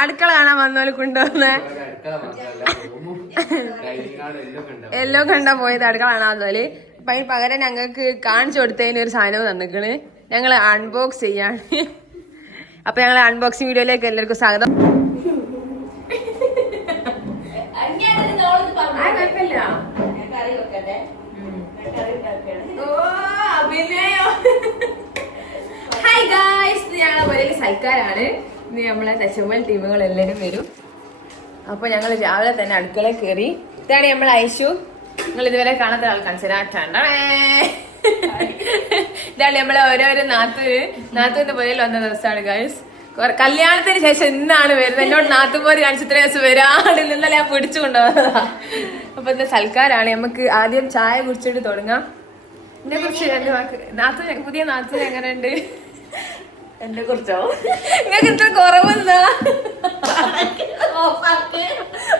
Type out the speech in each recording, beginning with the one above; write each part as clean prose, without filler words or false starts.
അടുക്കള കാണാൻ വന്നോല് കൊണ്ടുവന്നേ എല്ലാം കണ്ടാ പോയത് അടുക്കള കാണാൻ വന്നോല്. അപ്പൊ അതിന് പകരം ഞങ്ങൾക്ക് കാണിച്ചു കൊടുത്തതിന് ഒരു സാധനവും തന്നിക്കണ്. ഞങ്ങള് അൺബോക്സ് ചെയ്യാണ്. അപ്പൊ ഞങ്ങള് അൺബോക്സിങ് വീഡിയോയിലേക്ക് എല്ലാവർക്കും സ്വാഗതം. ഹായ് ഗായ്സ്, ഞങ്ങളെ വലിയ സൽക്കാരാണ്. ഇന്ന് നമ്മളെ തച്ചമ്മൽ ടീമുകൾ എല്ലാവരും വരും. അപ്പൊ ഞങ്ങൾ രാവിലെ തന്നെ അടുക്കളയിൽ കയറി. ഇതാണ് നമ്മളെ ഐശു. നിങ്ങൾ ഇതുവരെ കാണാത്ത ആൾ കാണിച്ചാ. ഇതാണ് നമ്മളെ ഓരോരോ നാത്തൂന്റെ പുരയിൽ വന്ന ദിവസമാണ് ഗായ്സ്. കല്യാണത്തിന് ശേഷം ഇന്നാണ് വരുന്നത്. എന്നോട് നാത്തുപോര് കാണിച്ച് ഇത്ര ദിവസം വരാണ്ടില്ല. ഇന്നലെ ഞാൻ പിടിച്ചു കൊണ്ടുപോകുന്നതാ. അപ്പൊ ഇന്ന് സൽക്കാരാണ്. നമുക്ക് ആദ്യം ചായ കുടിച്ചിട്ട് തുടങ്ങാം. എന്നെ കുറിച്ച് രണ്ട് വാക്ക്. പുതിയ നാത്തൂൻ എങ്ങനെയുണ്ട്? എന്നെ കുറിച്ചോ? നിങ്ങൾക്ക് ഇത്ര കുറവെന്താ?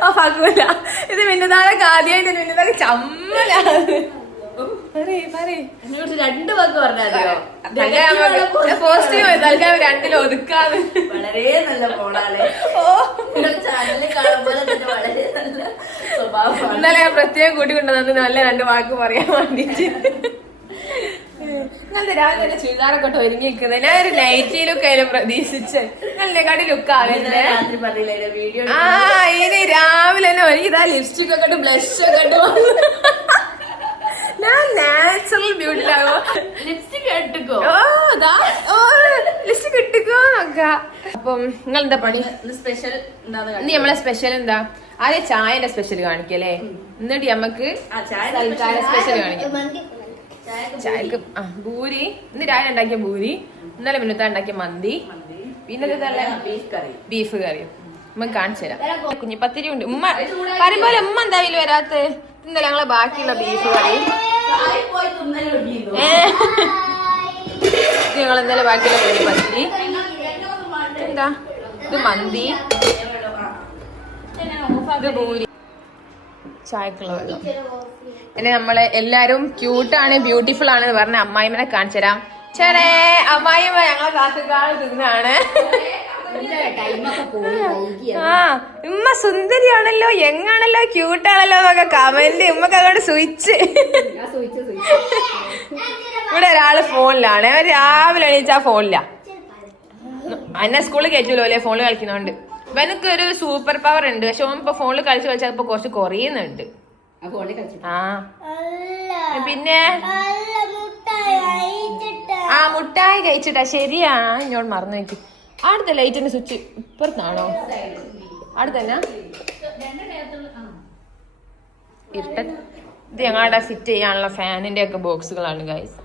ഓഫാക്കൂല. ഇത് മിന്നതാളൊക്കെ ആദ്യമായിട്ട് മിന്നതാളെ ചമ്മലാണ്. രണ്ട് വാക്ക് പറഞ്ഞാലോ? പോസിറ്റീവ് തൽക്കാലം രണ്ടിലും ഒതുക്കാതെ. വളരെ നല്ല ഫോണാണ്. ചാനലിൽ കാണുമ്പോൾ വളരെ നല്ല സ്വഭാവമാണ്. ഇന്നലെ ഞാൻ പ്രത്യേകം കൂട്ടിക്കൊണ്ടുവന്നത് നല്ല രണ്ട് വാക്ക് പറയാൻ വേണ്ടിട്ട്. നിങ്ങളുടെ രാവിലെ തന്നെ ചുരിദാറൊക്കെ ഒരുങ്ങി നിൽക്കുന്നത്. ഞാൻ ഒരു നൈറ്റിയിലൊക്കെ ആയാലും പ്രതീക്ഷിച്ച് നല്ല കടി ലുക്കാവില്ലേ? ആ ഇനി രാവിലെ തന്നെ ഒരുങ്ങി ഇതാ ലിപ്സ്റ്റിക് ഒക്കെ ഇട്ട് ബ്ലഷ് ഒക്കെ ഇട്ട് ഞാൻ നാച്ചുറൽ ബ്യൂട്ടിയിലാകോ. ലിപ്സ്റ്റിക് ഇട്ടിക്കോ? ലിപ്സ്റ്റിക് ഇട്ടിക്കോ നോക്കാം. അപ്പം നിങ്ങൾ എന്താ പണി? സ്പെഷ്യൽ ഇനി നമ്മളെ സ്പെഷ്യൽ എന്താ? ആദ്യം ചായന്റെ സ്പെഷ്യൽ കാണിക്കല്ലേ, എന്നിട്ട് നമുക്ക് സ്പെഷ്യൽ കാണിക്കാം. ചായക്ക് ഭൂരി. ഇന്ന് രാവിലെ ഉണ്ടാക്കിയ ഭൂരി, ഇന്നലെ മുന്നത്തെ ഉണ്ടാക്കിയ മന്തി, പിന്നെ ബീഫ് കറി. ഉമ്മ കാണിച്ചു തരാം. കുഞ്ഞിപ്പത്തിരി ഉണ്ട്. ഉമ്മ പറയുമ്പോലെ ഉമ്മ എന്തായാലും വരാത്ത. ഇന്നലെ ഞങ്ങളെ ബാക്കിയുള്ള ബീഫ് കറി, ഞങ്ങൾ ഇന്നലെ ബാക്കിയുള്ള കുഞ്ഞിപ്പത്തിരി. എന്താ ഇത്? മന്തി, ഇത് ഭൂരി, ചായക്കുള്ള വെള്ളം. പിന്നെ നമ്മള് എല്ലാരും ക്യൂട്ടാണ്, ബ്യൂട്ടിഫുൾ ആണ് എന്ന് പറഞ്ഞ അമ്മായിമ്മനെ കാണിച്ചു തരാം. ചേടേ, അമ്മായിമ്മ ഞങ്ങളെ കാത്തുകാൾ തിന്നാണ്. ഉമ്മ സുന്ദരിയാണല്ലോ, യങ്ങാണല്ലോ, ക്യൂട്ടാണല്ലോ എന്നൊക്കെ കമന്റ്. ഉമ്മക്ക് അതുകൊണ്ട് സ്വിച്ച്. ഇവിടെ ഒരാള് ഫോണിലാണ്. രാവിലെ എണീച്ചാ ഫോണില്ല. എന്നെ സ്കൂളിൽ കയറ്റൂലോ അല്ലേ ഫോണിൽ കളിക്കുന്നോണ്ട്. ഇവനക്ക് ഒരു സൂപ്പർ പവർ ഉണ്ട്. പക്ഷെ ഓൻ ഇപ്പൊ ഫോണിൽ കളിച്ച് കളിച്ചാൽ ഇപ്പൊ കുറച്ച് കുറയുന്നുണ്ട്. ആ പിന്നെ മുട്ടായി കഴിച്ചിട്ടാ. ശരിയാ, ഇങ്ങോട്ട് മറന്നു വെച്ചു. അടുത്ത ലൈറ്റിന്റെ സ്വിച്ച് ഇപ്പുറത്താണോ? അടുത്തന്നെ ഇരുട്ട. ഇത് ഞങ്ങളുടെ ഫിറ്റ് ചെയ്യാനുള്ള ഫാനിന്റെ ഒക്കെ ബോക്സുകളാണ് ഗൈസ്.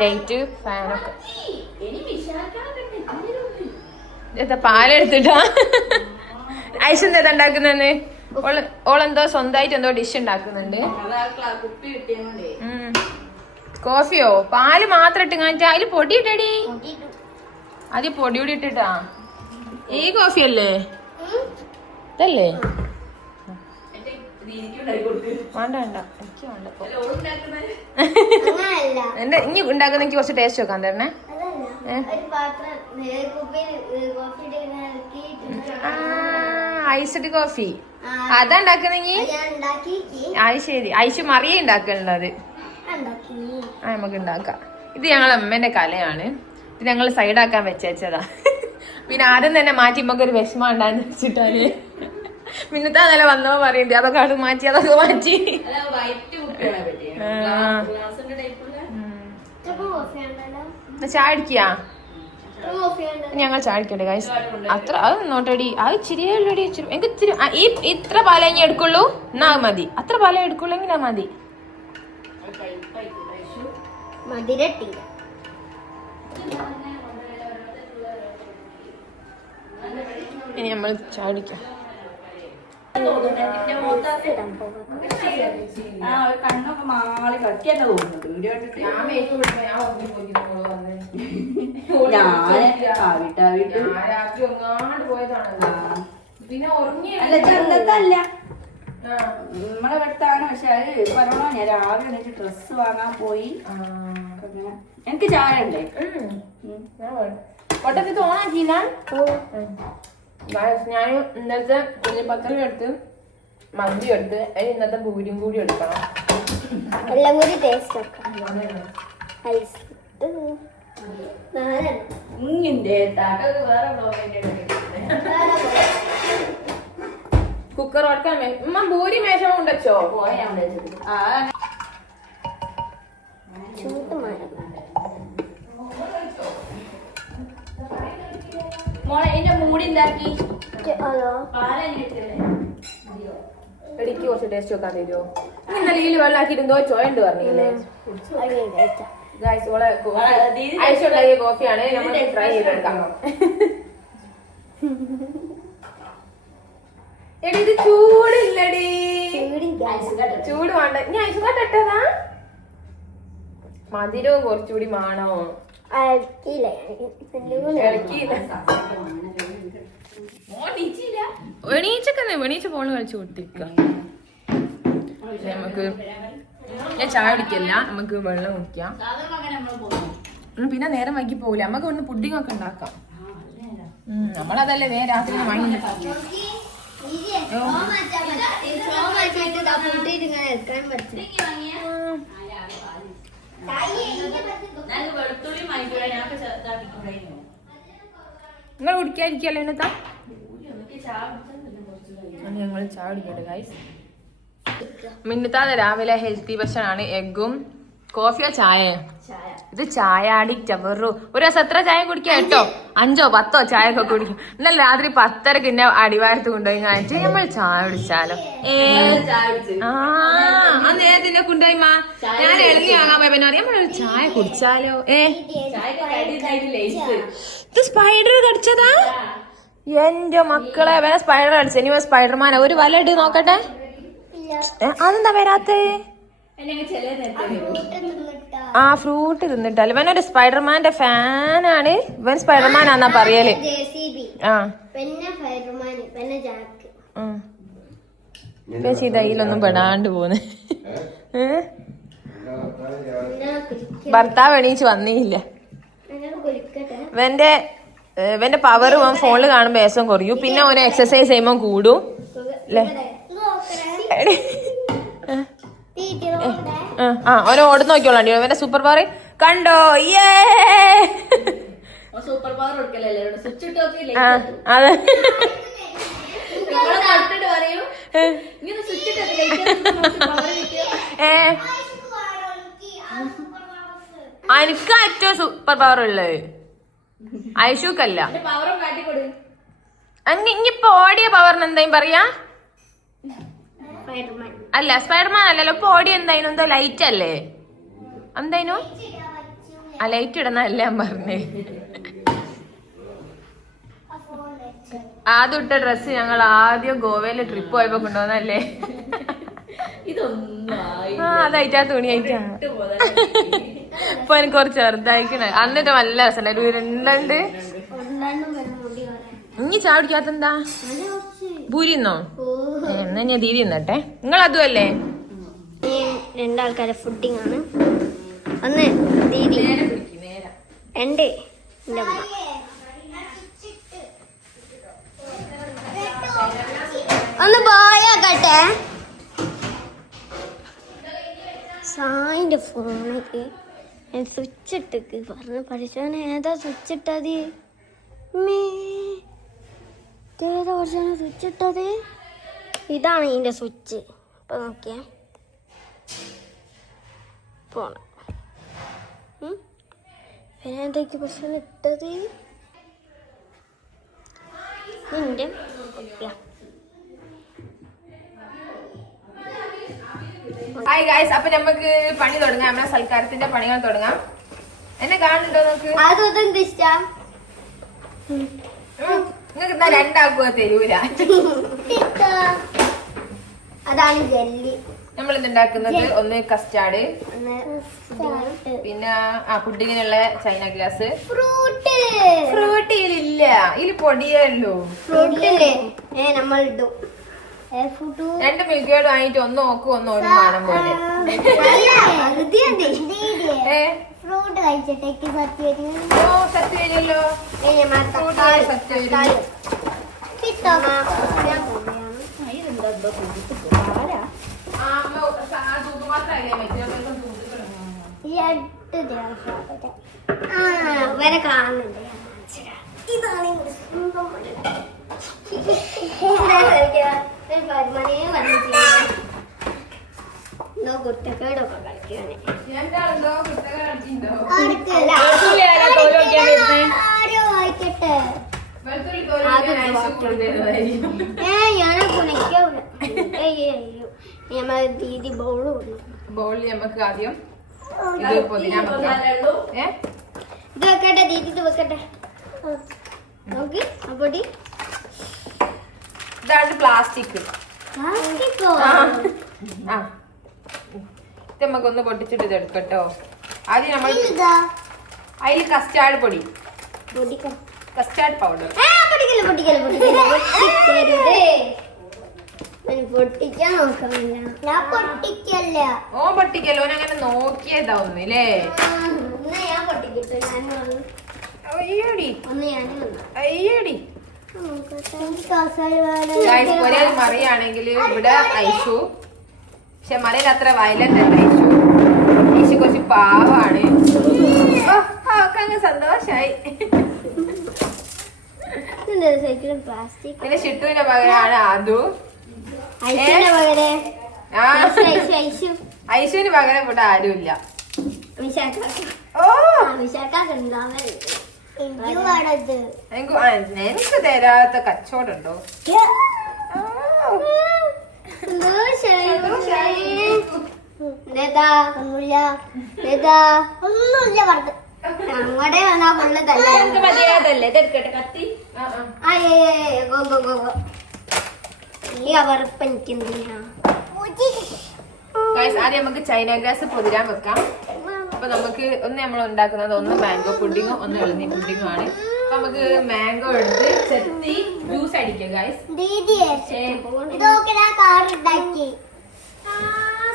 ലൈറ്റ്, ഫാനൊക്കെ. എന്താ പാലെടുത്തിട്ടാ? ഐസ് എന്താ ഉണ്ടാക്കുന്നെന്ന്? ഓളെന്തോ സ്വന്തമായിട്ട് എന്തോ ഡിഷ് ഉണ്ടാക്കുന്നുണ്ട്. കോഫിയോ? പാല് മാത്രം ഇട്ട് കാണിച്ചാ അതില് പൊടി ഇട്ടടി. അത് പൊടി കൂടി ഇട്ടിട്ടാ. ഈ കോഫി അല്ലേ ഇതല്ലേ? വേണ്ട വേണ്ട, എനിക്ക് വേണ്ട. എന്റെ ഇനി ഉണ്ടാക്കുന്ന എനിക്ക് കുറച്ച് ടേസ്റ്റ് വെക്കാൻ തരണേ. ഐസ്ഡ് കോഫി അതാ ഉണ്ടാക്കുന്നെങ്കി. അത് ശരി. ഐസ് മറിയ ഉണ്ടാക്കണത്. നമുക്ക് ഉണ്ടാക്കാം. ഇത് ഞങ്ങളെ അമ്മേന്റെ കലയാണ്. ഇത് ഞങ്ങൾ സൈഡാക്കാൻ വെച്ചതാ. പിന്നെ ആദ്യം തന്നെ മാറ്റി നമുക്ക് ഒരു വിഷമം ഉണ്ടാന്ന് വെച്ചിട്ടാല്. പിന്നത്തെ നില വന്നോ പറയണ്ടേ, അതൊക്കെ അത് മാറ്റി, അതൊക്കെ മാറ്റി. ചായ അടിക്കാ? ഞങ്ങൾ ചായ അടിക്കട്ടെ ഗൈസ്. അത്ര അത് നോട്ടടി. അത് ഇച്ചിരിയേ ഉള്ളടി. എനിക്ക് ഇത്തിരി ഇത്ര പാലേ ഞാൻ എടുക്കുള്ളൂ. എന്നാ മതി. അത്ര പാലേ എടുക്കുള്ളൂ എങ്കിലാ മതി. ഇനി നമ്മൾ ചായ അടിക്കാം. കണ്ണൊക്കെ മാളി കളിക്കാന്നെ തോന്നുന്നുണ്ട് വീഡിയോ കണ്ടിട്ട്. അല്ല ചെറുതല്ല, നമ്മളെ അടുത്താണ്. പക്ഷെ അത് പറഞ്ഞോ, ഞാൻ രാവിലെ എന്നിട്ട് ഡ്രസ്സ് വാങ്ങാൻ പോയി. അങ്ങനെ എനിക്ക് ചായ ഉണ്ടേ. പൊട്ടത്തി തോന്നാക്കിയില്ല. ഞാൻ ഇന്നത്തെ കുഞ്ഞിപ്പത്തലും എടുത്ത് മന്തി എടുത്ത് ഇന്നത്തെ പൂരിയും കൂടി എടുക്കണം. എല്ലാം കൂടി ടേസ്റ്റ് കുക്കർ ഓർക്കാൻ ഭൂരി മേശ കൊണ്ടോ മോളെ ഇതിന്റെ മൂടി ഉണ്ടാക്കി ഇടയ്ക്ക് കുറച്ച് ടേസ്റ്റ് വെക്കാൻ തരുമോ? ഇന്നലെ ഇതിൽ വെള്ളാക്കിയിരുന്നോ ചോയണ്ട് പറഞ്ഞില്ലേ? ഐശ്വര്യ കോഫിയാണ് നമ്മൾ ട്രൈ ചെയ്തെടുക്കാം. എടി ഇത് ചൂടില്ലടി, ചൂട് വേണ്ട. ഞാൻ ഐസ് കാട്ട് ഇട്ടതാ. മധുരവും കുറച്ചുകൂടി മാണോ? എണീച്ച ഫോണ് കളിച്ചു കൊടുത്തിരിക്ക. നമുക്ക് ഞാൻ ചായ കുടിക്കല്ല, നമുക്ക് വെള്ളം കുടിക്കാം. പിന്നെ നേരം വൈകി പോവില്ല. നമുക്ക് ഒന്ന് പുഡിംഗ് ഒക്കെ ഉണ്ടാക്കാം. നമ്മളതല്ലേ നേരെ രാത്രി വാങ്ങി. നിങ്ങൾ കുടിക്കാതിരിക്കല്ലോ എന്നത്താ? ഞങ്ങൾ ചായ കുടിക്കട്ടെ ഗൈസ്. മിന്നത്താതെ രാവിലെ ഹെൽത്തി ഭക്ഷണമാണ്. എഗ്ഗും കോഫിയോ ചായ. ഇത് ചായ അഡിക്റ്റാ. വെറു ഒരു ദിവസം എത്ര ചായ കുടിക്കാം കേട്ടോ? 5 or 10 ചായ ഒക്കെ കുടിക്കും. എന്നാൽ രാത്രി 10:30 പിന്നെ അടിവാരത്ത് കൊണ്ടുപോയി കാണിച്ച് നമ്മൾ ചായ കുടിച്ചാലോ? നേരത്തിനെ കൊണ്ടുപോയി മാ ഞാൻ എഴുതി വാങ്ങാൻ പോയപ്പോ നമ്മളൊരു ചായ കുടിച്ചാലോ? ഇത് സ്പൈഡർ കടിച്ചതാ? എന്റെ മക്കളെ വേറെ സ്പൈഡർ കടിച്ച. ഇനി സ്പൈഡർമാനാ. ഒരു വല ഇട്ട് നോക്കട്ടെ. അതെന്താ വരാത്തേ? ആ ഫ്രൂട്ട് തിന്നിട്ടല്ലേ. ഇവനൊരു സ്പൈഡർമാന്റെ ഫാനാണ്. ഇവൻ സ്പൈഡർമാനാന്നാ പറയല്. ഇതയിലൊന്നും പെടാണ്ട് പോന്ന്. ഭർത്താവ് എണീച്ച് വന്നില്ല. ഇവന്റെ പവർ ഫോണിൽ കാണുമ്പോ ഏസം കുറയും. പിന്നെ ഓന് എക്സസൈസ് ചെയ്യുമ്പോ കൂടും അല്ലേ? ഓനെ ഓടുന്ന നോക്കിയോളാണ്ടി. ഇവന്റെ സൂപ്പർ പവർ കണ്ടോ? സൂപ്പർ പവർ അതെ. എനിക്ക് ഏറ്റവും സൂപ്പർ പവർ ഉള്ളത് ഐഷുക്കല്ല. ഇനിയിപ്പോ ഓടിയ പവറിന് എന്തായും പറയാ? അല്ല സ്പൈഡർമാൻ അല്ലല്ലോ. ഇപ്പൊ ഓടിയ എന്തായാലും എന്തോ ലൈറ്റ് അല്ലേ? എന്തായാലും ആ ലൈറ്റ് ഇടുന്നല്ലേ ഞാൻ പറഞ്ഞേ. ആദ്യം ഇട്ട ഡ്രസ്സ് ഞങ്ങൾ ആദ്യം ഗോവയില് ട്രിപ്പ് പോയപ്പോ കൊണ്ടുവന്നല്ലേ? അതയറ്റാ തുണി അയച്ചാ. ഇപ്പൊ എനിക്ക് കുറച്ച് ചെറുതായിക്കണ. എന്നിട്ട് നല്ല രസം. ഒരു 2 ഇനി ചാടിക്കാത്തെന്താ? ഭൂരിന്നോ? എന്നാ ഞാൻ ദീദി തിന്നട്ടെ. നിങ്ങൾ അതും അല്ലേ? 2 ആൾക്കാരെ ഫുഡിങ് ആണ്. ഒന്ന് ദീദി, എന്റെ അമ്മ. ഒന്ന് പോയാക്കട്ടെ. സായിന്റെ ഫോണില് സ്വിച്ച് ഇട്ടക്ക് പറഞ്ഞു പഠിച്ചവനെ. ഏതാ സ്വിച്ച് ഇട്ടത്? ഏതാ പഠിച്ചവനെ സ്വിച്ച് ഇട്ടത്? ഇതാണ് ഇതിന്റെ സ്വിച്ച്. ഇപ്പൊ നോക്കിയേ പോണ. പിന്നെ എന്തൊക്കെ പ്രശ്നം ഇട്ടത്? നിന്റെ ഹായ് ഗായ്സ്, അപ്പൊ നമുക്ക് പണി തുടങ്ങാം. നമ്മളെ സൽക്കാരത്തിന്റെ പണികൾ തുടങ്ങാം. എന്നെ കാണുന്നുണ്ടോ നോക്ക്? അതെന്ത് ഇഷ്ടം? നിങ്ങൾക്ക് എന്താ 2 ആക്കുക തരൂല. അതാണ് ജെല്ലി. നമ്മൾ ഇതുണ്ടാക്കുന്നത് ഒന്ന് കസ്റ്റാർഡ്, പിന്നെ പുഡിങ്ങിനുള്ള ചൈന ഗ്ലാസ്. ഫ്രൂട്ട് ഇതിലില്ല, ഇതിൽ പൊടിയല്ലോ. ഫ്രൂട്ടില്ലേ നമ്മൾ ഇടും. രണ്ട് മിൽക്കേഡ് വാങ്ങിട്ട് ഒന്ന് നോക്കും ഒന്ന് ഒരു മാനം പോലെ ഫ്രൂട്ട് കഴിച്ചിട്ടേക്ക് സത്യം സത്യം വരുമല്ലോ സത്യം വരും വരെ കാണുന്നുണ്ട് ഇതാണ് കുട്ടക്കേടൊക്കെ കളിക്കാണ് ആരോ വായിക്കട്ടെ ദീദി ബോള് ബോളിൽ നമുക്ക് ആദ്യം ഇത് വെക്കട്ടെ ദീദി ഇത് വെക്കട്ടെ നോക്കി അപ്പൊടി ഇതാണ് പ്ലാസ്റ്റിക് ആ ഇത് നമുക്കൊന്ന് പൊട്ടിച്ചിട്ട് ഇത് എടുക്കട്ടോ ആദ്യം നമ്മൾ അതിൽ കസ്റ്റാർഡ് പൊടി കസ്റ്റാർഡ് പൗഡർ പൊട്ടിക്കാൻ നോക്കുന്നില്ല ഞാൻ പൊട്ടിക്കല്ല ഓ പൊട്ടിക്കല്ലോ അങ്ങനെ നോക്കിയതാവുന്നില്ലേ ഞാൻ പൊട്ടിക്കിട്ടു ഞാൻ അയ്യടി ഒന്ന് ഞാൻ അയ്യടി ഒരേ മറിയാണെങ്കിൽ ഇവിടെ ഐഷു പക്ഷെ മറിയിൽ അത്ര വയലന്റ് അല്ല ഐഷു കുറച്ച് പാവാണ് അങ്ങ് സന്തോഷായി പ്ലാസ്റ്റിക് പിന്നെ ഷിട്ടുവിന്റെ പകരമാണ് അതു ഐഷുവിന് പകരം ഇവിടെ ആരുമില്ല എനിക്ക് തരാത്ത കച്ചവടമുണ്ടോ അങ്ങോട്ടേ വന്നാ ഫുള്ള് തല്ലേ ആദ്യം നമുക്ക് ചൈന ഗ്രാസ് പൊതിരാൻ വെക്കാം അപ്പൊ നമുക്ക് ഒന്ന് നമ്മൾ ഉണ്ടാക്കുന്നത് ഒന്ന് മാംഗോ പുഡിങ്ങും ഒന്ന് ഇളനീ പുഡിങ്ങും ആണ് അപ്പൊ നമുക്ക് മാംഗോ എടുത്ത് ചെത്തി ജ്യൂസ് അടിക്കാം ഗൈസ്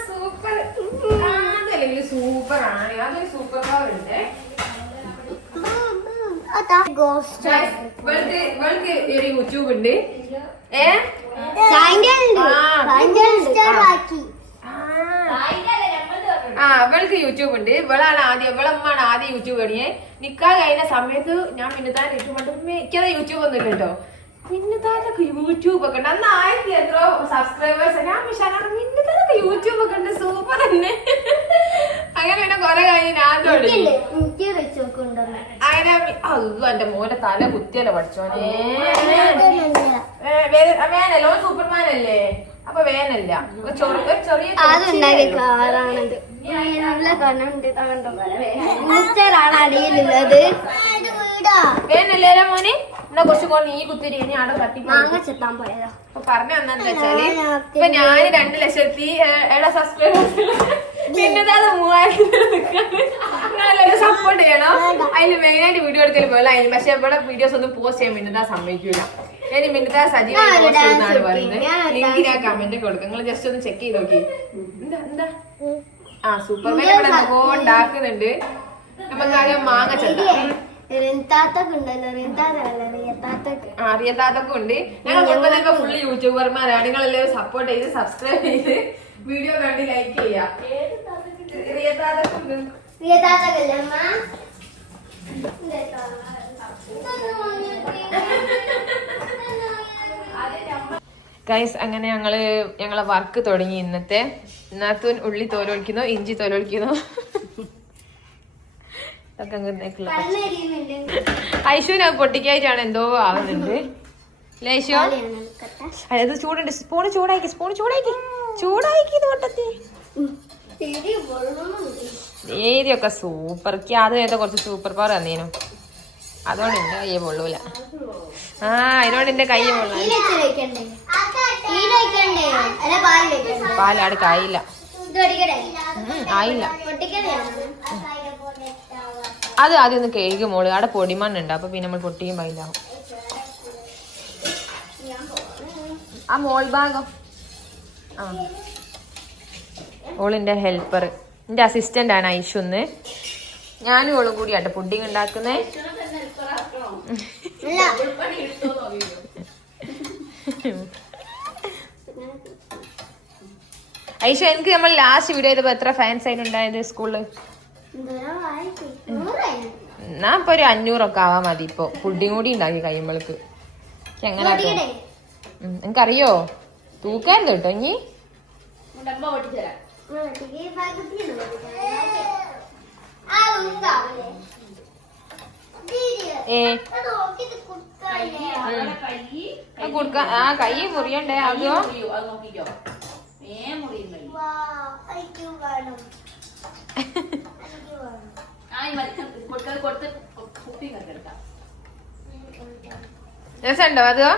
സൂപ്പർ അതല്ലെങ്കിൽ സൂപ്പർ ആണ് അതൊരു സൂപ്പർ പവർ ഉണ്ട് ഒരു യൂട്യൂബ് ഉണ്ട് അവൾക്ക് യൂട്യൂബ് ഉണ്ട് ഇവളാണ് ആദ്യം ഇവളമ്മാണ് ആദ്യം യൂട്യൂബ് തുടങ്ങിയേ നിക്കാ കഴിഞ്ഞ സമയത്ത് ഞാൻ മിന്നത്താൻ എനിക്കത് യൂട്യൂബ് ഒന്നും ഇല്ല കേട്ടോ മിന്നത്താനൊക്കെ യൂട്യൂബ് ഒക്കെ ഉണ്ട് അന്ന് 1000 എത്രയോ സബ്സ്ക്രൈബേഴ്സ് ഞാൻ വിശാലാണ് മിന്നത്താനൊക്കെ യൂട്യൂബ് ഒക്കെ ഉണ്ട് സൂപ്പർ തന്നെ അങ്ങനെ പിന്നെ കൊറേ കഴിഞ്ഞ് ഞാൻ തുടങ്ങി അങ്ങനെ അല്ലോ എന്റെ മോന്റെ തല കുത്തിയല്ലോ പഠിച്ചോനെ വേനല്ലോ സൂപ്പർമാൻ അല്ലേ അപ്പൊ വേനല്ല ചെറിയ അടിയിലുള്ളത് വേനല്ലേ മോനെ എന്നാ കുറച്ച് കൊണ്ട് ഈ കുത്തിരി ഇനി അവിടെ തട്ടി ചെത്താൻ പോയതാ അപ്പൊ പറഞ്ഞു വന്നെന്ന് വെച്ചാല് ഇപ്പൊ ഞാൻ 2 ലക്ഷത്തി സബ്സ്ക്രൈബേഴ്സ് പിന്നെ 3000 സപ്പോർട്ട് ചെയ്യണം അതിന് മെയിൻ ആയിട്ട് വീഡിയോ എടുക്കൽ പോലെ അതിന് പക്ഷെ ഇവിടെ വീഡിയോസ് ഒന്നും പോസ്റ്റ് ചെയ്യാൻ മിന്നതാ സമ്മതിക്കൂല ഞാൻ മിന്നതാ സജീവമായി പോസ്റ്റ് ചെയ്യുന്നതാണ് പറയുന്നത് ലിങ്ക് ഞാൻ കമന്റ് കൊടുക്കും നിങ്ങൾ ജസ്റ്റ് ഒന്ന് ചെക്ക് ചെയ്ത് നോക്കി എന്താ ആ സൂപ്പർമാൻ ഇവിടെ എന്തൊക്കെ ഉണ്ടാക്കുന്നുണ്ട് നമുക്ക് ആദ്യം മാങ്ങ ചെത്താം അറിയത്താത്തൊക്കെ ഉണ്ട് ഞങ്ങൾ കുടുംബത്തിലൊക്കെ ഫുള്ള് യൂട്യൂബർമാരാണ് നിങ്ങളെല്ലാവരും സപ്പോർട്ട് ചെയ്ത് സബ്സ്ക്രൈബ് ചെയ്ത് വീഡിയോ കണ്ട് ലൈക്ക് ചെയ്യാം ഗൈസ് അങ്ങനെ ഞങ്ങളെ വർക്ക് തുടങ്ങി ഇന്നത്തെ നാത്തൂൻ ഉള്ളി തോലൊളിക്കുന്നു ഇഞ്ചി തോലൊളിക്കുന്നു ഐശുവിന് പൊട്ടിക്കായിട്ടാണ് എന്തോ ആവുന്നുണ്ട് അല്ലേ ഐശു അത് ചൂടുണ്ട് സ്പൂണ് ചൂടാക്കി ചൂടാക്കി തോട്ടത്തി ഏരിയൊക്കെ സൂപ്പർക്ക് അത് ഏതോ കുറച്ച് സൂപ്പർ പവർ തന്നീനു അതുകൊണ്ട് എന്റെ കയ്യെ പൊള്ളൂല അതിനോട് എന്റെ കയ്യെ പൊള്ളാൻ പാലാട് കായില്ല ആയില്ല അത് ആദ്യം ഒന്ന് കേക്ക് മോള് അവിടെ പൊടിമണ്ണുണ്ട് അപ്പൊ പിന്നെ നമ്മൾ പൊട്ടിയും പായില്ലാവും ആ മോൾ ഭാഗം ആ ഓളിന്റെ ഹെൽപ്പർ, എന്റെ അസിസ്റ്റന്റ് ആണ് ഐഷുന്ന്. ഞാനും ഓളും കൂടിയാട്ടോ പുഡിങ് ഉണ്ടാക്കുന്നേ. ഐഷ, എനിക്ക് നമ്മൾ ലാസ്റ്റ് വീഡിയോ ചെയ്തപ്പോ എത്ര ഫാൻസ് അതിനുണ്ടായത് സ്കൂളില്? എന്നാ ഇപ്പൊ ഒരു 500 ആവാൻ മതി. ഇപ്പൊ പുഡിങ് കൂടി ഉണ്ടാക്കി കഴിയുമ്പോൾക്ക് എങ്ങനെ നിനക്കറിയോ തൂക്കാൻ കേട്ടോ ഇനി? ആ കൈ മുറിയണ്ടേ അതോ? രസമുണ്ടോ അതോ?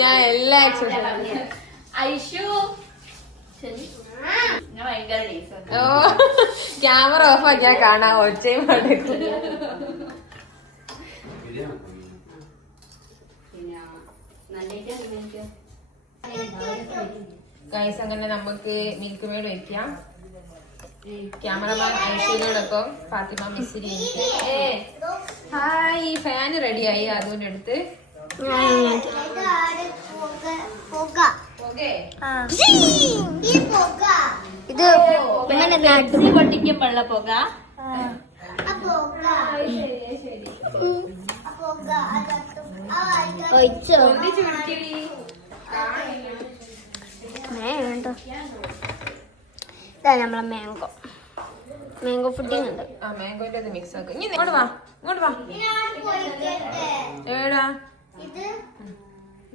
ഞാൻ എല്ലാ ഓ ക്യാമറ ഓഫ് ആക്കിയാ കാണാം ഒച്ചയും പാടും. ഗൈസ് അങ്ങനെ നമുക്ക് മിൽക്ക് മേഡ് വയ്ക്കാം. ക്യാമറമാൻ ഐശ്വര്യോടൊപ്പം ഫാത്തിമ മിസ്രി. ഹായ്, ഫാന് റെഡിയായി അതുകൊണ്ട് അടുത്ത് ഇത് പൊട്ടിക്കുമ്പോള്ള പുക. നമ്മളെ മാംഗോ പുഡിങ് ഉണ്ട്. മാംഗോന്റെ മിക്സ് ആക്കും. ഇനി ഇങ്ങോട്ട് വാ, ഇങ്ങോട്ട് വാ. ഏടാ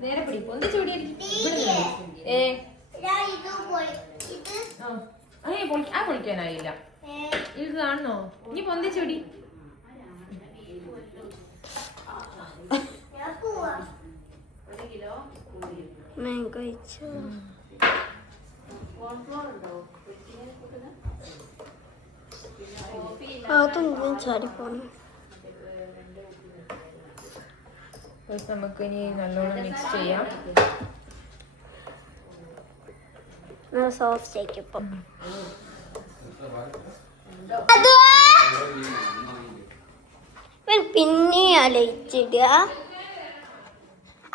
നേരെ പിടി, പൊന്തിച്ച് പൊളിക്കാനായില്ല. ഇത് കാണുന്നോ? ഇനി പൊന്തിച്ചുടി. മാംഗോ അതൊന്നും ചാടിപ്പോന്നു. നമുക്ക് ഇനി നല്ലോണം മിക്സ് ചെയ്യാം. സോഫ്റ്റ് ആയിക്കിപ്പം പിന്നെ അലയിച്ചിടുക.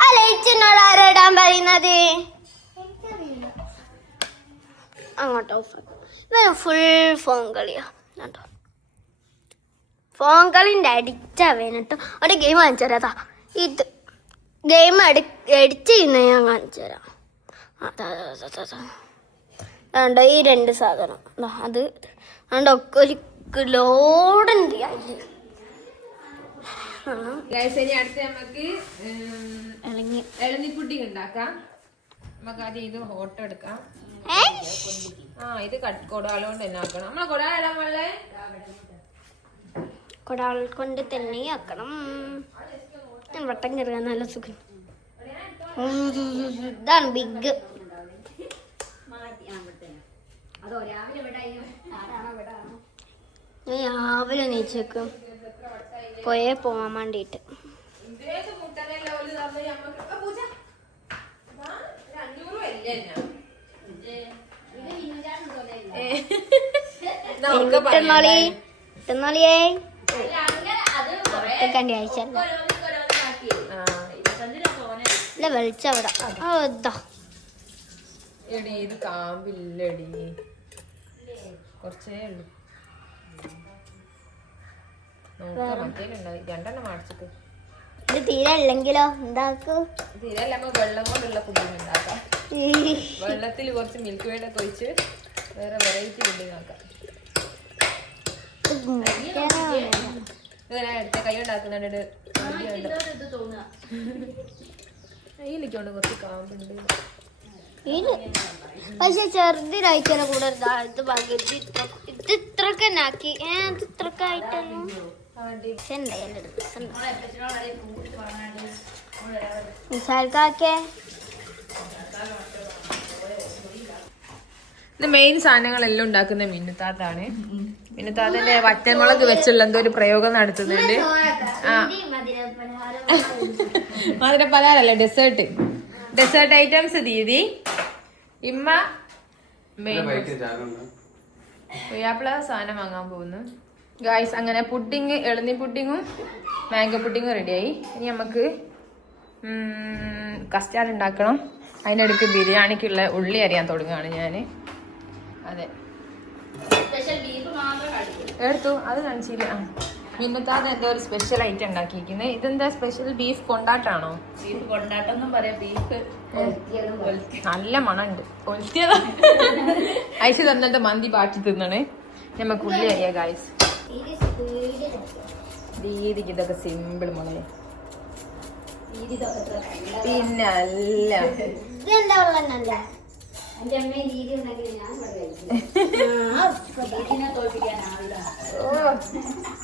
അലയിച്ചിനോട് ആരോടാൻ പറയുന്നത്? അങ്ങോട്ടോ ഫുൾ ഫോൺ കളിയാ കേട്ടോ. ഫോൺ കളിൻ്റെ അഡിക്റ്റാ വേണട്ടോ. ഒരു ഗെയിം കാണിച്ചു തരാതാ. ഇത് ഗെയിം എഡിറ്റ് ചെയ്യുന്ന ഞാൻ കാണിച്ചു തരാം. അതുകൊണ്ട് ഈ 2 സാധനം അത് അതുകൊണ്ടൊക്കെ ഒരു ലോഡുണ്ട്. അടുത്ത് നമുക്ക് ഇളനി പുഡിങ് ഉണ്ടാക്കാം. നമുക്ക് ആദ്യം ഇത് ഹോട്ട് എടുക്കാം. ഇത് കൊടാളുകൊണ്ട് തന്നെ ആക്കണം. നമ്മളെ കൊടാളിടാൻ പോലെ കൊടാൾ കൊണ്ട് തന്നെ ആക്കണം. വട്ടം കയറുക നല്ല സുഖം. ഇതാണ് ബിഗ്. ഞാൻ രാവിലെ നീച്ചേക്കും പോവാൻ വേണ്ടിട്ട്. വെളിച്ചവിടെ എടി ഇത് കാമ്പില്ലടി, കുറച്ചേ ഉള്ളു. മറ്റേലുണ്ടായി 2 മാടിച്ചിട്ട്. ഇത് തീരെ ഇല്ലെങ്കിലോ എന്താക്കൂ? തീരെ അല്ല, വെള്ളം കൊണ്ടുള്ള പുഡിങ് ഉണ്ടാക്കാം. വെള്ളത്തിൽ കുറച്ച് മിൽക്ക് മെയ്ഡൊക്കെ ഒഴിച്ച് വേറെ വെറൈറ്റി പുഡിങ് ആക്കാം. എടുത്ത കൈ ഉണ്ടാക്കുന്നുണ്ട്. കയ്യിലേക്കൊണ്ട് കുറച്ച് കാമ്പുണ്ട്. പക്ഷെ ചെറുതിനായിട്ടാണ് കൂടെ ഇത് ഇത്രക്ക് തന്നെ ആക്കി. ഇത്രക്ക് ആയിട്ടൊന്നും മിസാൽക്കാക്കെ ഇത് മെയിൻ സാധനങ്ങളെല്ലാം ഉണ്ടാക്കുന്ന മിന്നുത്താത്താണ്. മിന്നുത്താത്തന്റെ വറ്റൻമുളക് വെച്ചുള്ള എന്തോ ഒരു പ്രയോഗം നടത്തുന്നുണ്ട്. മധുരപ്പലഹാരല്ല, ഡെസേർട്ട് ഐറ്റംസ് ദീദി. ഇമ്മ പുയ്യാപ്പിള സാധനം വാങ്ങാൻ പോകുന്നു ഗായ്സ്. അങ്ങനെ പുഡിങ്, എളുന്നി പുഡിങ്ങും മാംഗോ പുഡിങ്ങും റെഡിയായി. ഇനി നമുക്ക് കസ്റ്റാർഡ് ഉണ്ടാക്കണം. അതിൻ്റെ ഇടയ്ക്ക് ബിരിയാണിക്കുള്ള ഉള്ളി അരിയാൻ തുടങ്ങുകയാണ് ഞാൻ. അതെ, എടുത്തു, അത് കാണിച്ചില്ല. ഇന്നത്തെ എന്തോ ഒരു സ്പെഷ്യൽ ഐറ്റം ഉണ്ടാക്കിയിരിക്കുന്നത്. ഇതെന്താ സ്പെഷ്യൽ? ബീഫ് കൊണ്ടാട്ടാണോ? ബീഫ് കൊണ്ടാട്ടം പറയാം. ബീഫ് നല്ല മണമുണ്ട്. ഒലിത്തിയതാ അയച്ചു തന്നിട്ട് മന്തി ബാക്കി തിന്നണേ. നമുക്ക് ഉള്ളി അറിയാം ഗായ്സ്. ദീദിക്ക് ഇതൊക്കെ സിമ്പിൾ മോളെ. പിന്നെ അല്ല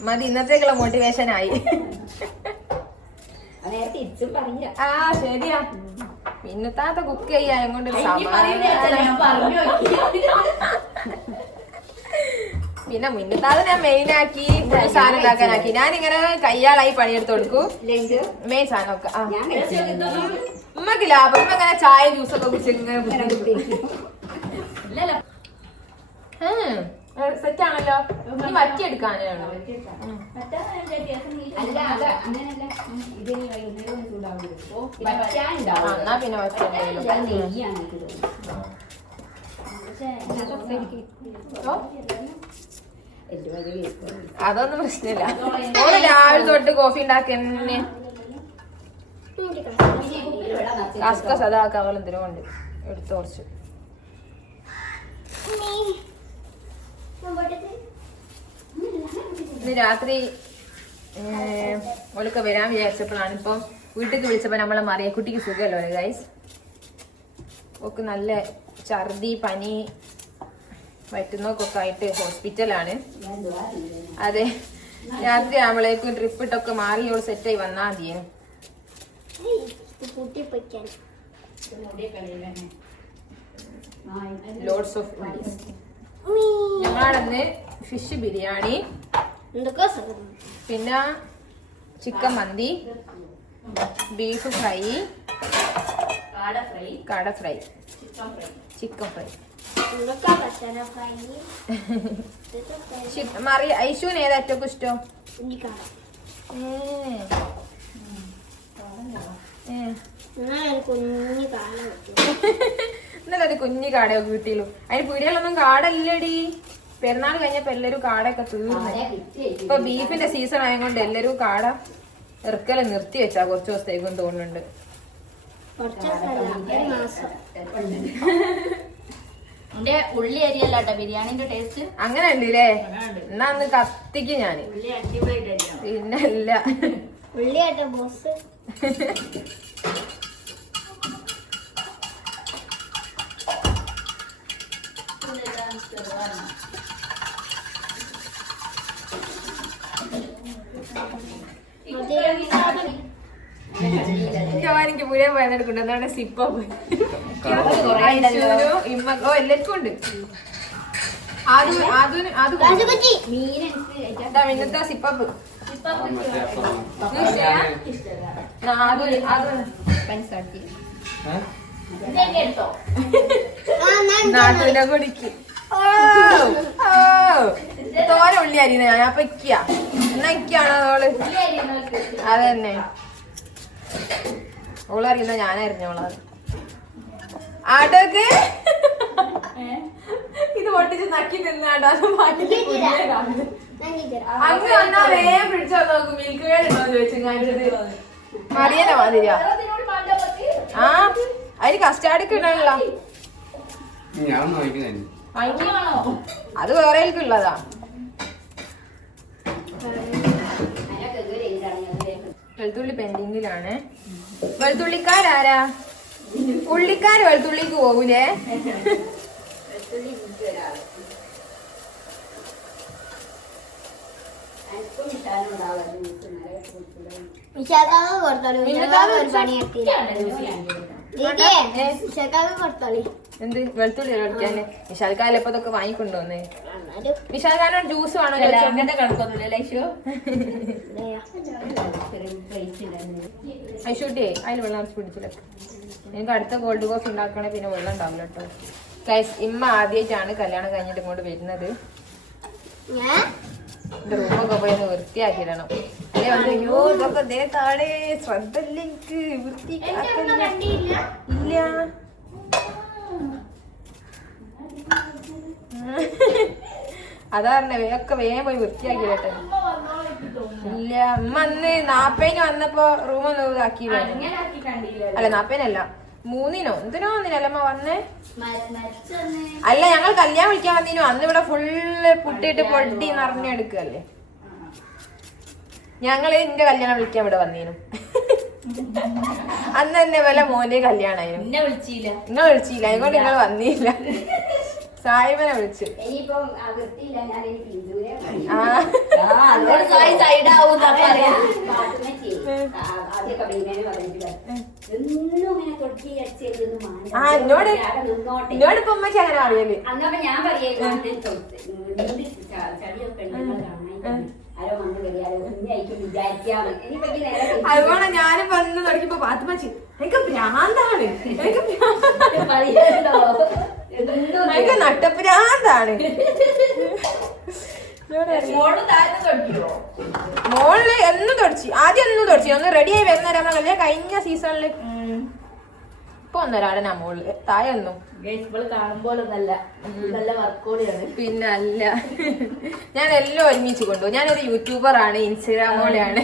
മതി, ഇന്നത്തേക്കുള്ള മോട്ടിവേഷൻ ആയി. ആ ശരിയാ, ഇന്നത്തെ കുക്ക് ചെയ്യാൻ കൊണ്ടൊരു പിന്നെ മുന്നത്താതെ ഞാൻ മെയിൻ ആക്കി സാധനം ഉണ്ടാക്കാനാക്കി. ഞാനിങ്ങനെ കയ്യാളായി പണിയെടുത്ത് കൊടുക്കും മെയിൻ സാധനമൊക്കെ. ഉമ്മക്ക് ലാഭം. ഉമ്മ ഇങ്ങനെ ചായ ജ്യൂസൊക്കെ കുറിച്ച് ഇങ്ങനെ സെറ്റ് ആണല്ലോ. ഇനി വറ്റിയെടുക്കാനാണ്. എന്നാ പിന്നെ അതൊന്നും പ്രശ്നമില്ല. ഓള് രാവിലെ തൊട്ട് കോഫി ഉണ്ടാക്കി കസ്കസ് അതാക്കാൻ പോലെ എന്തിനും ഉണ്ട്. എടുത്ത് കുറച്ച് ഇന്ന് രാത്രി ഓളൊക്കെ വരാൻ വിചാരിച്ചപ്പോഴാണ് ഇപ്പം വീട്ടിലേക്ക് വിളിച്ചപ്പോൾ നമ്മളെ മറിയക്കുട്ടിക്ക് സുഖമല്ലോ ഗൈസ്. ഒക്കെ നല്ല ഛർദി, പനി, വയറ്റുന്നോക്കൊക്കെ ആയിട്ട് ഹോസ്പിറ്റലാണ്. അതെ, രാത്രി ആവുമ്പോഴേക്കും ട്രിപ്പ് ഇട്ടൊക്കെ മാറി ഓൾ സെറ്റായി വന്നാൽ മതിയെ. ലോഡ്സ് ഓഫ് ഞങ്ങളന്ന് ഫിഷ് ബിരിയാണി, പിന്നെ ചിക്കൻ മന്തി, ബീഫ് ഫ്രൈ, കാട ഫ്രൈ, ചിക്കൻ ഫ്രൈ. ഐശുവിന് ഏതാ ഏറ്റവും ഇഷ്ടം? ഇന്നലെ ഒരു കുഞ്ഞു കാടയൊക്കെ കിട്ടിയല്ലോ. അതിന് പീടികളിലൊന്നും കാടല്ലടി. പെരുന്നാൾ കഴിഞ്ഞപ്പോ എല്ലാരും കാടയൊക്കെ തീർന്നു. ഇപ്പൊ ബീഫിന്റെ സീസൺ ആയതുകൊണ്ട് എല്ലാരും കാട ഇറക്കല് നിർത്തി വെച്ചാ കുറച്ച് ദിവസത്തേക്കും തോന്നുന്നുണ്ട്. ഉള്ളി അരിയല്ലാട്ടോ ബിരിയാണിന്റെ ടേസ്റ്റ്. അങ്ങനെ ഉണ്ടല്ലേ? എന്നാ അന്ന് കത്തിക്ക് ഞാന്. പിന്നെ അല്ല ഉള്ളിയാട്ടോ ബോസ്. എനിക്ക് പുതിയ പോയെടുക്കുന്നുണ്ട്. എന്താണ് സിപ്പപ്പ് ഇമ്മക്കോ എല്ലാവർക്കും ഉണ്ട്. ഇന്നത്തെ സിപ്പപ്പ് നാട്ടിലെ കുടിക്ക്. തോര ഉള്ളി അരിയുന്ന ഞാൻ അപ്പൊ ഇക്കാണോ ഓള്? അതന്നെ ഓളറിയുന്ന ഞാനറിഞ്ഞോളാണ്. ആടൊക്കെ ഇത് പൊട്ടിച്ച് നക്കി നിന്നാണ്ട് അങ്ങ് വന്നാ വേഗം പിടിച്ചോ നോക്കും. മിൽക്ക് വേഡ് ഉണ്ടോ ചോദിച്ചു. ഞാനിത് മറിയല്ലേ മാതിരിയാ. ആ അതിന് കസ്റ്റാർഡൊക്കെ ഇടാനുള്ള അത് വേറെക്കുള്ളതാ. വെളുത്തുള്ളി പെൻഡിങ്ങിലാണ്. വെളുത്തുള്ളിക്കാരാരാ? ഉള്ളിക്കാര് വെളുത്തുള്ളിക്ക് പോകൂലേ? എന്ത് വെളുത്തുള്ളി കളിക്കാന്? വിശാൽക്കാലം ഇപ്പൊ ഇതൊക്കെ വാങ്ങിക്കൊണ്ടുവന്നേ. വിശാൽക്കാരൻ ജ്യൂസ് വേണോ? ഐഷൂട്ടിയെ അതിൽ വെള്ളം അരച്ച് പിടിച്ചില്ല. എനിക്ക് അടുത്ത ഗോൾഡ് കോഫി ഉണ്ടാക്കണേ പിന്നെ വെള്ളം ഉണ്ടാവില്ല കേട്ടോ. ഗൈസ്, ഇമ്മ ആദ്യമായിട്ടാണ് കല്യാണം കഴിഞ്ഞിട്ട് ഇങ്ങോട്ട് വരുന്നത്. എന്റെ റൂമൊക്കെ പോയി ഒന്ന് വൃത്തിയാക്കിയിടണം. അയ്യോ ഇതൊക്കെ ദേ താഴെ ശ്രദ്ധ ഇല്ലെങ്കിൽ വൃത്തിയാക്കില്ല. ഇല്ല അതാ പറഞ്ഞ ഒക്കെ വേഗം പോയി വൃത്തിയാക്കിയിട്ടെ. ഇല്ല അമ്മ അന്ന് 40 വന്നപ്പോ റൂമൊന്നും ഇതാക്കിയില്ല. അല്ല 40 3 എന്തിനോ വന്നില്ല അമ്മ വന്നേ. അല്ല ഞങ്ങൾ കല്യാണം വിളിക്കാൻ വന്നിനു. അന്ന് ഇവിടെ ഫുള്ള് പുട്ടിട്ട് പൊട്ടി നിറഞ്ഞെടുക്കല്ലേ. ഞങ്ങള് എന്റെ കല്യാണം വിളിക്കാൻ ഇവിടെ വന്നീനു. അന്ന് തന്നെ വല്ല മോന്റെ കല്യാണമായിരുന്നു. നിങ്ങൾ വിളിച്ചില്ല അതുകൊണ്ട് നിങ്ങൾ വന്നില്ല. സായിബനെ വിളിച്ചു. എന്നോട് ഇപ്പൊ ഉമ്മക്ക് അങ്ങനെ അറിയല്. അതുകൊണ്ട് ഞാനും വന്ന് തുടങ്ങിയപ്പോ പാത്തുമ്മച്ചി എനിക്ക് ഭ്രാന്താണ്, എനിക്ക് നട്ടഭ്രാന്താണ്. മോളില് എന്നും തുടച്ചു, ആദ്യം എന്നും തുടച്ചു. ഒന്ന് റെഡിയായി വരുന്നവരല്ലേ കഴിഞ്ഞ സീസണില്. ഇപ്പൊ ഒന്നൊരാടനാ മോളില്, താഴെ ഒന്നും പിന്നെ അല്ല. ഞാൻ എല്ലാം ഒരുമിച്ച് കൊണ്ടുപോകും. ഞാനൊരു യൂട്യൂബർ ആണ്, ഇൻസ്റ്റാഗ്രാമോടെയാണ്.